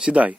Сідай.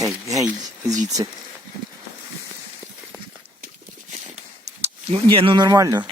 Гей, гей, звідси. Ну, ні, ну нормально.